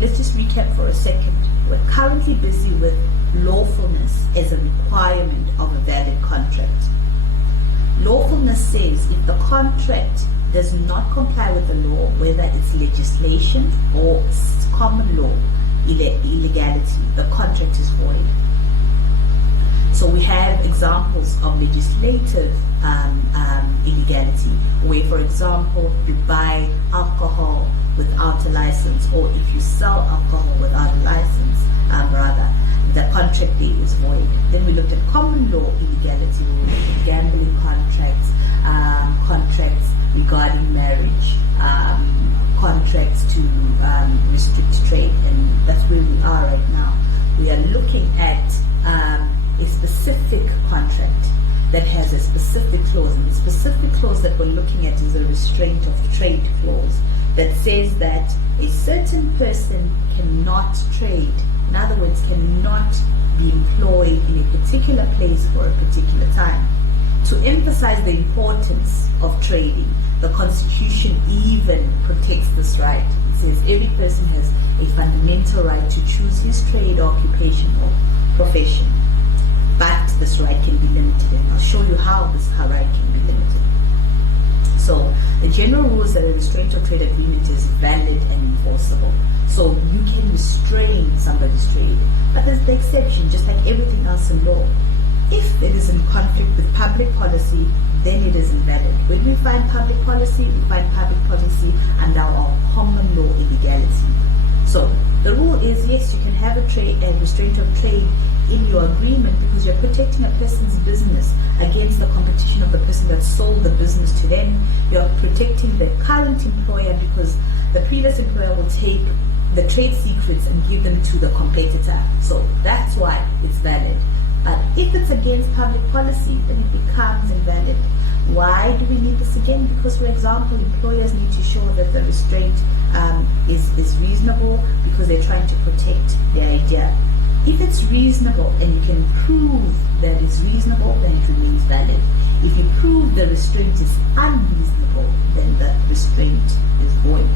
let's just recap for a second. We're currently busy with lawfulness as a requirement of a valid contract. Lawfulness says if the contract does not comply with the law, whether it's legislation or common law illegality, the contract is void. So we have examples of legislative illegality, where, for example, you buy alcohol without a license, or if you sell alcohol without a license, the contract there is void. Then we looked at common law illegality, we looked at gambling contracts, contracts regarding marriage, contracts to restrict trade, and that's where we are right now. We are looking at a specific contract that has a specific clause, and the specific clause that we're looking at is a restraint of trade clause that says that a certain person cannot trade, in other words, cannot be employed in a particular place for a particular time. To emphasize the importance of trading, the Constitution even protects this right. It says every person has a fundamental right to choose his trade, occupation, or profession. But this right can be limited, and I'll show you how this right can be limited. So the general rule is that a restraint of trade agreement is valid and enforceable. So you can restrain somebody's trade, but there's the exception, just like everything else in law. If it is in conflict with public policy, then it is invalid. When we find public policy, we find public policy under our common law illegality. So the rule is, yes, you can have a restraint of trade in your agreement because you're protecting a person's business against the competition of the person that sold the business to them. You're protecting the current employer because the previous employer will take the trade secrets and give them to the competitor. So that's why it's valid. But if it's against public policy, then it becomes invalid. Why do we need this again? Because, for example, employers need to show that the restraint is reasonable because they're trying to protect their idea. If it's reasonable and you can prove that it's reasonable, then it remains valid. If you prove the restraint is unreasonable, then the restraint is void.